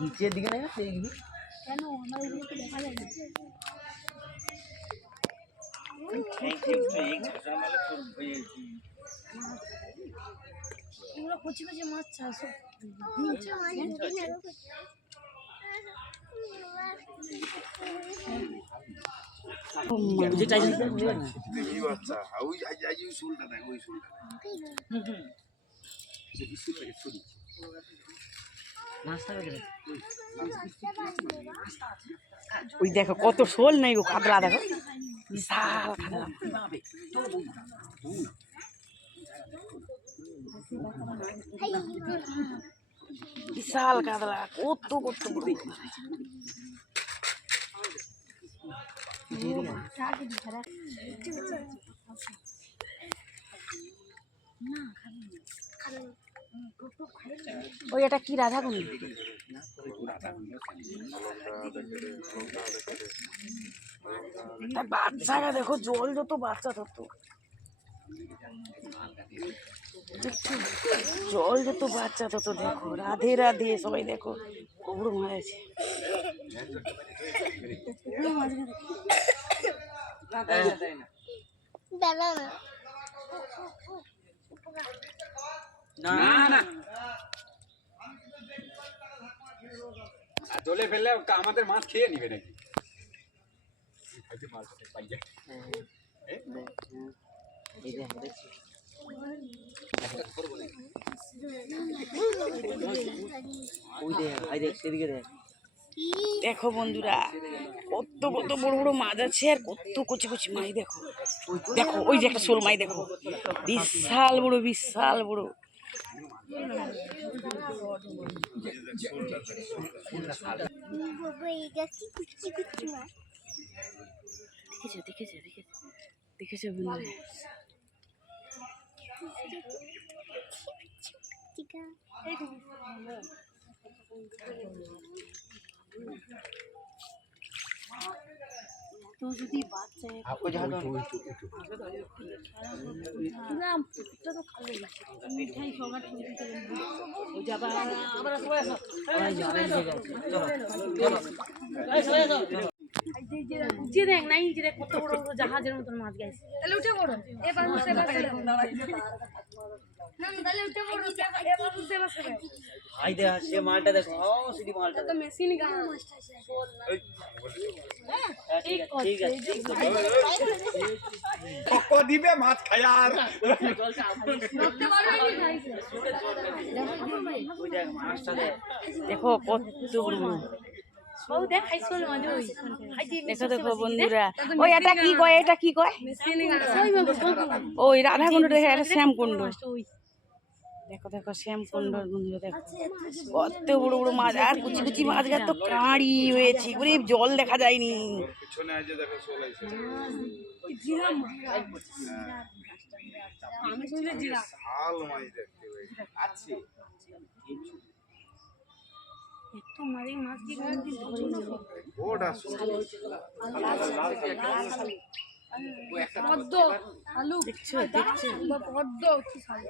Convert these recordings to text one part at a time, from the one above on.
নিচের দিকে না দেখবি কেন আমার এগুলো দেখা যায় না এগুলো কচি কচি মাছ চাষ ওই দেখো কত শোল নাই গো কাতলা দেখো বিশাল কাতলা বিশাল কাতলা কত কত বড় ওই এটা কি রাধাকুণ্ড বাচ্চারা দেখো জল যত বাচ্চা তত জল যত বাচ্চা তত দেখো রাধে রাধে সবাই দেখো কবর মারেছে না না জলে ফেললে আমাদের মাছ খেয়ে নিবে নাকি দেখো বন্ধুরা কত কত বড় বড় মাছ আছে আর কত কচি কচি মাছ দেখো দেখো ওই যে একটা শোল মাছ দেখো বিশাল বড় বিশাল বড় দেখেছো দেখেছো বন্ধুরা তো যদি বাচ্চা মিঠাই সবার দেখ নাই যে দেখ কত বড় বড় জাহাজের মতন মাছ গেছে তাহলে উঠে পড়ো এবার উঠে ভাই দেখ সে মালটা দেখো সিটি মালটা তো মেশিন গা ঠিক আছে কত দিবে মাছ খায়ার দেখো কত বউ দেখ আইসল মজা হই দেখো দেখো বন্ধুরা ওই এটা কি কয় এটা কি কয় ওই রাধাকুণ্ড দেখে এটা শ্যামকুণ্ড দেখো দেখো শ্যামকুণ্ড বন্ধুরা দেখো কত বড় বড় মাছ আর কুচি কুচি মাছ গাছ তো কাঁড়ি হয়েছে ওরে জল দেখা যায়নি আমি শুনলে জিরা একটু মারি মাছ কি করে দিস ধরে নেব ওটা পদ্ম আলু দেখছো পদ্ম কি খাবে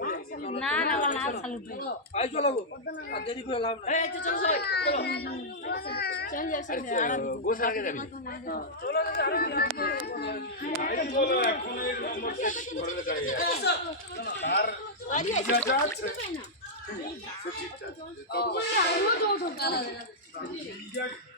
না না লাল আলু আই চলো আর দেরি করে লাভ এই চলো চল যাও গোস আগে যাবি চলো চলো এখন এই নম্বর সেট করে যাই আর যা যাচ্ছে সেটি